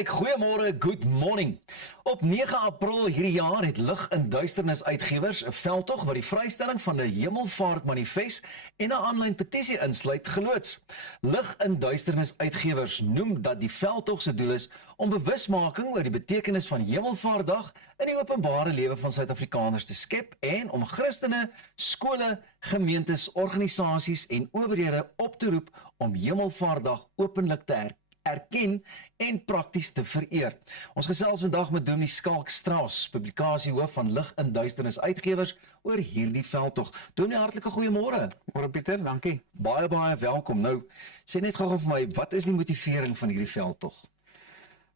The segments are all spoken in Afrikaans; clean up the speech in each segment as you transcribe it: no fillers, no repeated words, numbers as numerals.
kyk, goeiemôre, good morning. Op 9 April hierdie jaar het Lig in Duisternis Uitgewers 'n veldtog wat die vrystelling van 'n Hemelvaart Manifest en 'n aanlyn petisie insluit geloods. Lig in Duisternis Uitgewers noem dat die veldtog se doel is om bewusmaking oor die betekenis van Hemelvaartdag in die openbare lewe van Suid-Afrikaners te skep en om Christene, skole, gemeentes, organisasies en owerhede op te roep om Hemelvaartdag openlik te erken en prakties te vereer. Ons gesels vandag met Dominee Skalk Strauss, publikasiehoof van Lig in Duisternis Uitgewers, oor hierdie veldtog. Dominee, hartlike goeiemôre. Môre Pieter, dankie. Baie welkom. Nou, sê net gou vir my, wat is die motivering van hierdie veldtog?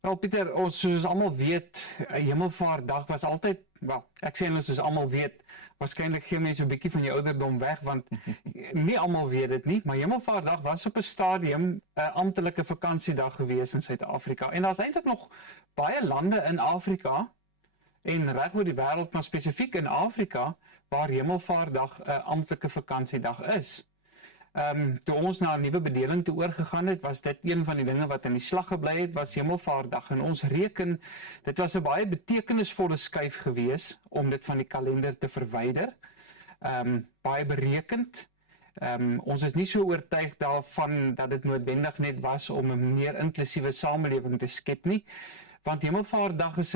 Wel Pieter, ons soos almal weet, Hemelvaartdag was altyd, wel, ek sê nou soos almal weet, waarskynlik gee mense 'n bietjie van jou ouderdom weg, want nie almal weet dit nie, maar Hemelvaartdag was op 'n stadium 'n amptelike vakansiedag gewees in Suid-Afrika. En daar's eintlik nog baie lande in Afrika en reg oor die wêreld, maar spesifiek in Afrika, waar Hemelvaartdag 'n amptelike vakansiedag is. Toe ons na 'n nuwe bedeling toe oorgegaan het, was dit een van die dinge wat in die slag gebly het, was Hemelvaartdag. En ons reken, dit was 'n baie betekenisvolle skuif gewees om dit van die kalender te verwyder. Baie berekend. Ons is nie so oortuig daarvan dat dit noodwendig net was om 'n meer inklusiewe samelewing te skep nie, want Hemelvaartdag is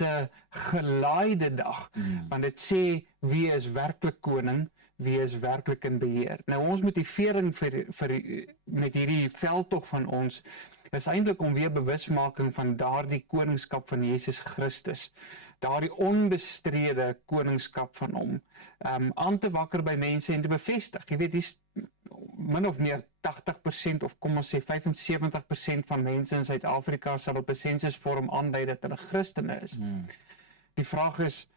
'n gelaaide dag, want dit sê wie is werklik koning, wie is werklik in beheer. Nou ons motivering met hierdie veldtog van ons is eintlik om weer bewusmaking van daardie koningskap van Jesus Christus, daardie onbestrede koningskap van hom, aan te wakker by mense en te bevestig. Jy weet, dis min of meer 80% of kom ons sê 75% van mense in Suid-Afrika sal op 'n sensusvorm aandui dat hulle Christene is. Die vraag is,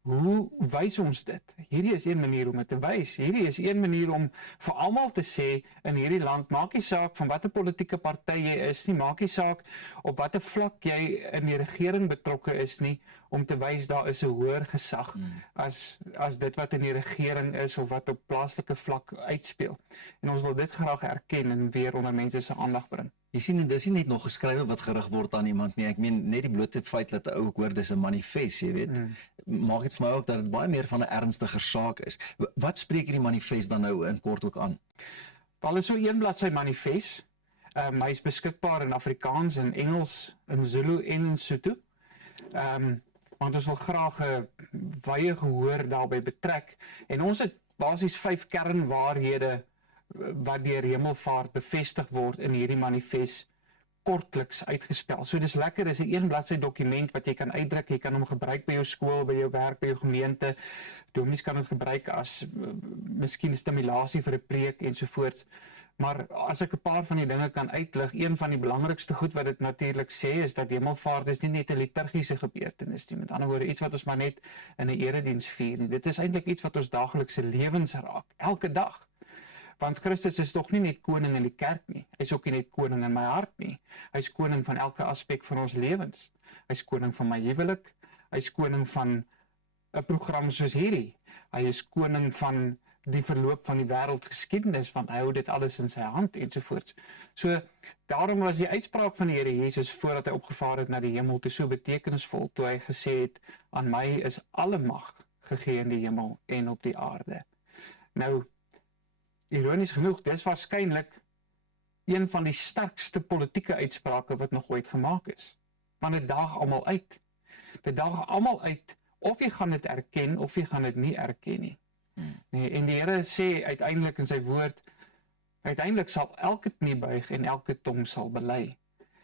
hoe wys ons dit? Hierdie is een manier om dit te wys. Hierdie is een manier om vir almal te sê in hierdie land, maak nie saak van watter politieke party jy is nie, maak nie saak op watter vlak jy in die regering betrokke is nie, om te wys daar is 'n hoër gesag as dit wat in die regering is of wat op plaaslike vlak uitspeel. En ons wil dit graag erken en weer onder mense se aandag bring. Jy sien, dis nie net nog geskrywe wat gerig word aan iemand nie. Ek meen, net die blote feit dat 'n ou ook hoor dis 'n manifest, jy weet, maak dit vir my ook dat dit baie meer van 'n ernstiger saak is. Wat spreek hierdie manifest dan nou in kort ook aan? Wel, is so een bladsy manifest. Hy is beskikbaar in Afrikaans, in Engels, in Zulu en in Sotho. Want ons wil graag 'n wye gehoor daarbey betrek. En ons het basies 5 kernwaarhede wat deur Hemelvaart bevestig word in hierdie manifest kortliks uitgespel. So dis lekker, dis 'n een bladsy dokument wat jy kan uitdruk, jy kan hom gebruik by jou skool, by jou werk, by jou gemeente. Dominees kan dit gebruik as miskien stimulasie vir 'n preek ensovoorts. Maar as ek 'n paar van die dinge kan uitlig, een van die belangrikste goed wat dit natuurlik sê is dat Hemelvaart is nie net 'n liturgiese gebeurtenis nie. Met ander woorde, iets wat ons maar net in 'n erediens vier nie. Dit is eintlik iets wat ons daaglikse lewens raak, elke dag. Want Christus is tog nie net koning in die kerk nie. Hy is ook nie net koning in my hart nie. Hy is koning van elke aspek van ons lewens. Hy is koning van my huwelik. Hy is koning van 'n program soos hierdie. Hy is koning van die verloop van die wêreldgeskiedenis, want hy hou dit alles in sy hand ensovoorts. So daarom was die uitspraak van die Here Jesus voordat hy opgevaar het na die hemel toe so betekenisvol, toe hy gesê het, aan my is alle mag gegee in die hemel en op die aarde. Nou, ironies genoeg, dis waarskynlik een van die sterkste politieke uitsprake wat nog ooit gemaak is. Want dit daag almal uit. Dit daag almal uit, of jy gaan dit erken, of jy gaan dit nie erken nie. Nee, en die Here sê uiteindelik in sy woord, uiteindelik sal elke knie buig en elke tong sal bely.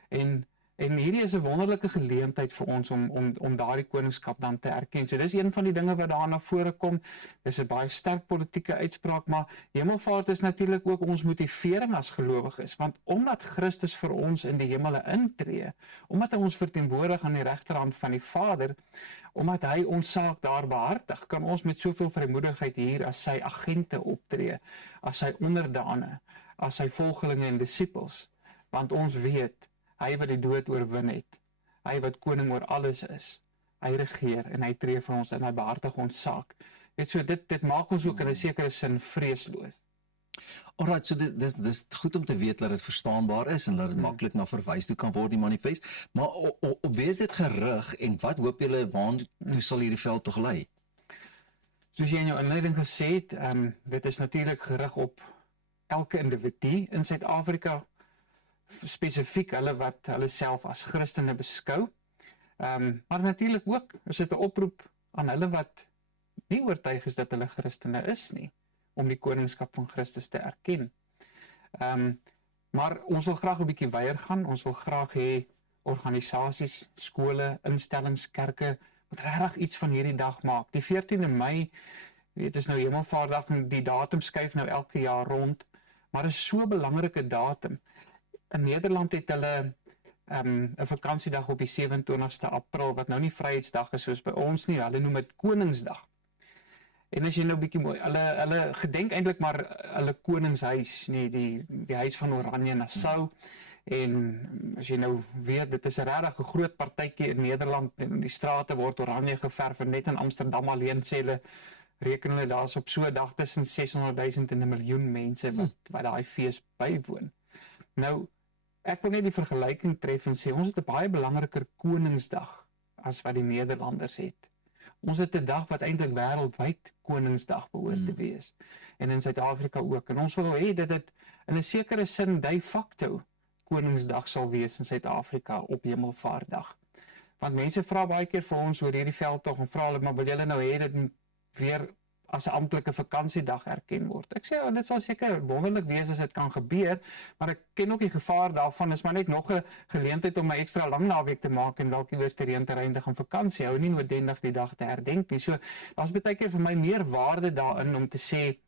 En hierdie is 'n wonderlike geleentheid vir ons om daardie koningskap dan te erken. So dis een van die dinge wat daar na vore kom. Dis 'n baie sterk politieke uitspraak, maar Hemelvaart is natuurlik ook ons motivering as gelowiges, want omdat Christus vir ons in die hemele intree, omdat hy ons verteenwoordig aan die regterhand van die Vader, omdat hy ons saak daar behartig, kan ons met soveel vrymoedigheid hier as sy agente optree, as sy onderdane, as sy volgelinge en disippels, want ons weet, hy wat die dood oorwin het, hy wat koning oor alles is, hy regeer en hy tree vir ons en hy behartig ons saak. So dit maak ons ook in 'n sekere sin vreesloos. Alright, so dis goed om te weet dat dit verstaanbaar is en dat dit maklik na verwys toe kan word die manifest. Maar op wie is dit gerig en wat hoop julle waartoe sal hierdie veldtog lei? Soos jy in jou inleiding gesê het, dit is natuurlik gerig op elke individu in Suid-Afrika, spesifiek hulle wat hulle self as Christene beskou. Maar natuurlik ook is dit 'n oproep aan hulle wat nie oortuig is dat hulle Christene is nie, om die koningskap van Christus te erken. Maar ons wil graag 'n bietjie weier gaan. Ons wil graag hê organisasies, skole, instellings, kerke moet regtig iets van hierdie dag maak. Die 14de Mei, weet is nou Hemelvaartdag en die datum skuif nou elke jaar rond, maar dit is so 'n belangrike datum. In Nederland het hulle 'n vakansiedag op die 27ste April wat nou nie Vryheidsdag is soos by ons nie. Hulle noem dit Koningsdag. En as jy nou bietjie mooi, hulle gedenk eintlik maar hulle koningshuis, nie die huis van Oranje Nassau. En as jy nou weet, dit is regtig 'n groot partytjie in Nederland en die strate word oranje geverf en net in Amsterdam alleen sê hulle reken hulle daar's op so 'n dag tussen 600,000 en 1 miljoen mense wat daai fees bywoon. Nou ek wil net die vergelyking tref en sê ons het 'n baie belangriker Koningsdag as wat die Nederlanders het. Ons het 'n dag wat eintlik wêreldwyd Koningsdag behoort te wees. En in Suid-Afrika ook. En ons wil hê dat dit in 'n sekere sin de facto Koningsdag sal wees in Suid-Afrika op Hemelvaartdag. Want mense vra baie keer vir ons oor hierdie veldtog en vra hulle, maar wil julle nou hê dit moet weer as 'n amptelike vakansiedag erken word? Ek sê, dit sal seker wonderlik wees as dit kan gebeur, maar ek ken ook die gevaar daarvan, is maar net nog 'n geleentheid om 'n ekstra lang naweek te maak en dalk iewers te reënterrein gaan vakansie hou, nie noodwendig die dag te herdenk nie. So, daar's baie keer vir my meer waarde daarin om te sê,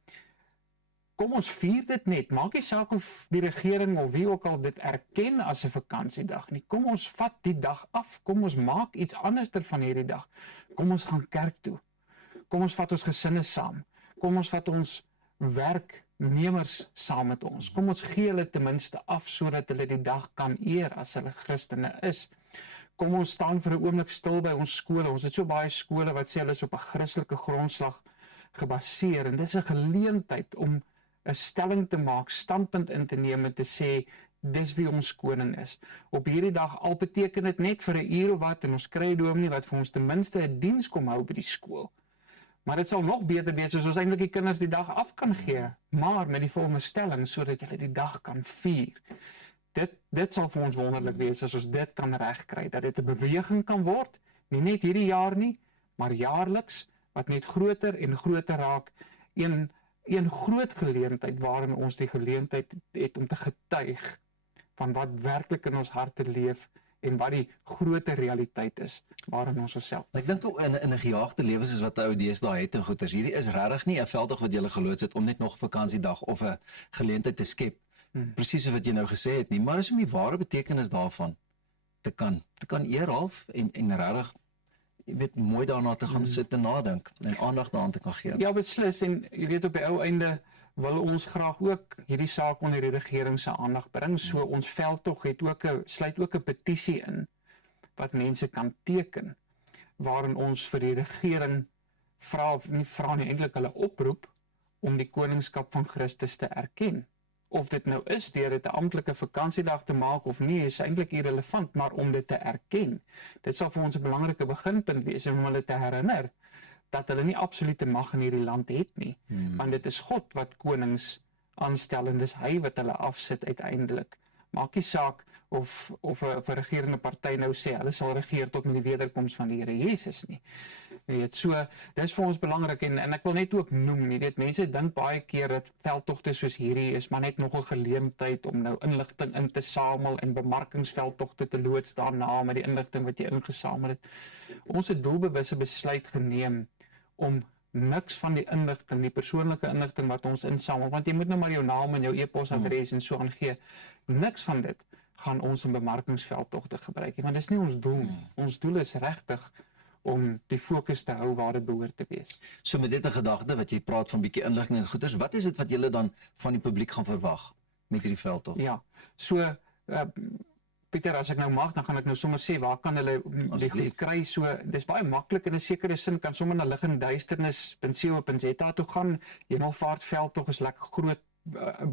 kom ons vier dit net, maak nie saak of die regering of wie ook al dit erken as 'n vakansiedag nie. Kom ons vat die dag af, kom ons maak iets anders van hierdie dag. Kom ons gaan kerk toe. Kom ons vat ons gesinne saam. Kom ons vat ons werknemers saam met ons. Kom ons gee hulle ten minste af sodat hulle die dag kan eer as hulle Christene is. Kom ons staan vir 'n oomblik stil by ons skole. Ons het so baie skole wat sê hulle is op 'n Christelike grondslag gebaseer en dit is 'n geleentheid om 'n stelling te maak, standpunt in te neem en te sê dis wie ons koning is. Op hierdie dag al beteken dit net vir 'n uur of wat en ons kry 'n dominee wat vir ons ten minste 'n diens kom hou by die skool. Maar dit sal nog beter wees as ons eintlik die kinders die dag af kan gee, maar met die volgende stelling sodat hulle die dag kan vier. Dit sal vir ons wonderlik wees as ons dit kan regkry, dat dit 'n beweging kan word, nie net hierdie jaar nie, maar jaarliks wat net groter en groter raak. Een groot geleentheid waarin ons die geleentheid het om te getuig van wat werklik in ons harte leef en wat die groter realiteit is waarin ons osself. Ek dink ook in 'n gejaagde lewe soos wat ou deesdae het en goeters, hierdie is regtig nie 'n veldtog wat jy geloods het om net nog 'n vakansiedag of 'n geleentheid te skep. Presies so wat jy nou gesê het nie, maar is om die ware betekenis daarvan te kan eer half en regtig jy weet mooi daarna te gaan sit en nadink en aandag daaraan te kan gee. Ja, beslis en jy weet op die ou einde wil ons graag ook hierdie saak onder die regering se aandag bring. So ons veldtog het ook sluit ook 'n petisie in wat mense kan teken waarin ons vir die regering vra nie eintlik hulle oproep om die koningskap van Christus te erken. Of dit nou is deur dit 'n amptelike vakansiedag te maak of nie, is eintlik irrelevant, maar om dit te erken. Dit sal vir ons 'n belangrike beginpunt wees om hulle te herinner dat hulle nie absolute mag in hierdie land het nie, want dit is God wat konings aanstel en dis hy wat hulle afsit uiteindelik. Maak nie saak of 'n regerende party nou sê hulle sal regeer tot met die wederkoms van die Here Jesus nie. Jy weet, so dis vir ons belangrik en ek wil net ook noem, jy weet, mense dink baie keer dat veldtogte soos hierdie is maar net nog 'n geleentheid om nou inligting in te samel en bemarkingsveldtogte te loods daarna met die inligting wat jy ingesamel het. Ons het doelbewuste besluit geneem om niks van die inligting, die persoonlike inligting wat ons insamel, want jy moet nou maar jou naam en jou e-posadres en so aangee. Niks van dit gaan ons in bemarkingsveldtogte gebruik nie, want dis nie ons doel nie. Ons doel is regtig om die fokus te hou waar dit behoort te wees. So met dit 'n gedagte wat jy praat van bietjie inligting en goeders, wat is dit wat julle dan van die publiek gaan verwag met hierdie veldtog? Ja, so Pieter, as ek nou mag, dan gaan ek nou sommer sê, waar kan hulle die goed kry? So, dis baie maklik in 'n sekere sin, kan sommer na liggenduisternis.co.za toe gaan. Hemelvaartveldtog is lekker groot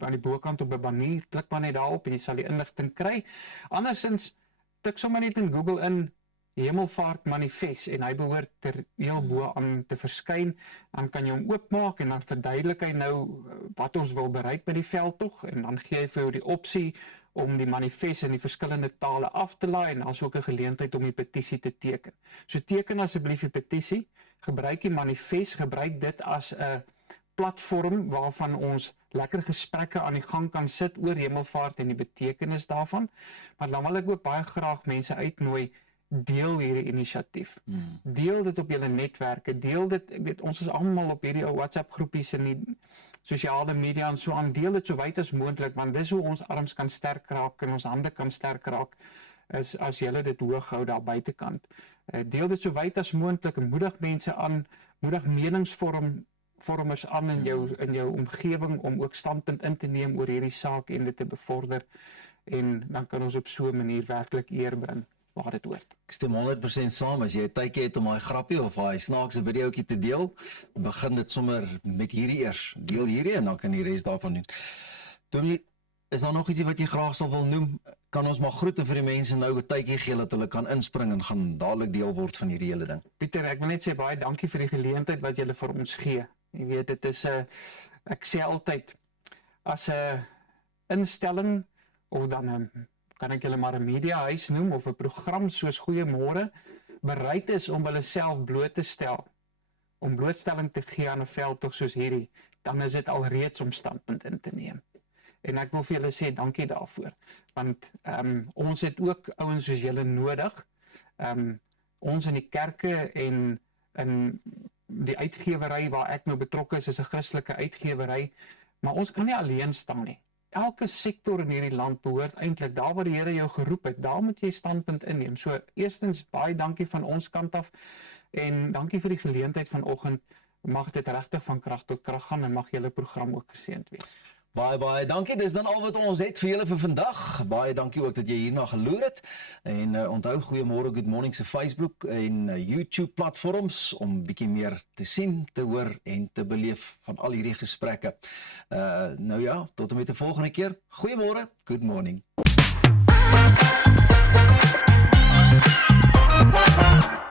aan die bokant op 'n banner, klik maar net daarop en jy sal die inligting kry. Andersins tik sommer net in Google in Hemelvaart Manifest en hy behoort heel bo aan te verskyn. Dan kan jy hom oopmaak en dan verduidelik hy nou wat ons wil bereik met die veldtog en dan gee hy vir jou die opsie om die manifest in die verskillende tale af te laai en dan is ook 'n geleentheid om die petisie te teken. So teken asseblief die petisie, gebruik die manifest, gebruik dit as 'n platform waarvan ons lekker gesprekke aan die gang kan sit oor hemelvaart en die betekenis daarvan. Maar dan wil ek ook baie graag mense uitnooi, deel hierdie inisiatief. Deel dit op julle netwerke, deel dit, ek weet ons is almal op hierdie WhatsApp groepies en die sosiale media en so aan, deel dit so wyd as moontlik want dis hoe ons arms kan sterk raak en ons hande kan sterk raak is as julle dit hoog hou daar buitekant. Deel dit so wyd as moontlik en moedig mense aan, moedig meningsvormers aan in jou omgewing om ook standpunt in te neem oor hierdie saak en dit te bevorder en dan kan ons op so 'n manier werklik eer bring waar dit hoort. Ek stem 100% saam. As jy 'n tydjie het om daai grappie of daai snaakse videoetjie te deel, begin dit sommer met hierdie eers. Deel hierdie en dan kan jy die res daarvan doen. Tony, is daar nog ietsie wat jy graag sal wil noem? Kan ons maar groete vir die mense nou 'n tydjie gee dat hulle kan inspring en gaan dadelik deel word van hierdie hele ding? Pieter, ek wil net sê baie dankie vir die geleentheid wat julle vir ons gee. Jy weet, dit is 'n ek sê altyd as 'n instelling of dan kan ek julle maar 'n mediahuis noem of 'n program soos Goeiemôre bereid is om hulle self bloot te stel, om blootstelling te gee aan 'n veldtog soos hierdie, dan is dit alreeds om standpunt in te neem. En ek wil vir julle sê dankie daarvoor, want ons het ook ouens soos julle nodig. Ons in die kerke en in die uitgewery waar ek nou betrokke is 'n Christelike uitgewery, maar ons kan nie alleen staan nie. Elke sektor in hierdie land behoort eintlik daar waar die Here jou geroep het, daar moet jy standpunt inneem. So eerstens baie dankie van ons kant af en dankie vir die geleentheid vanoggend. Mag dit regtig van krag tot krag gaan en mag julle program ook geseënd wees. Baie dankie. Dis dan al wat ons het vir julle vir vandag. Baie dankie ook dat jy hierna geloer het. En onthou Goeiemôre Good Morning se Facebook en YouTube platforms om bietjie meer te sien, te hoor en te beleef van al hierdie gesprekke. Nou ja, tot en met 'n volgende keer. Goeiemôre Good Morning.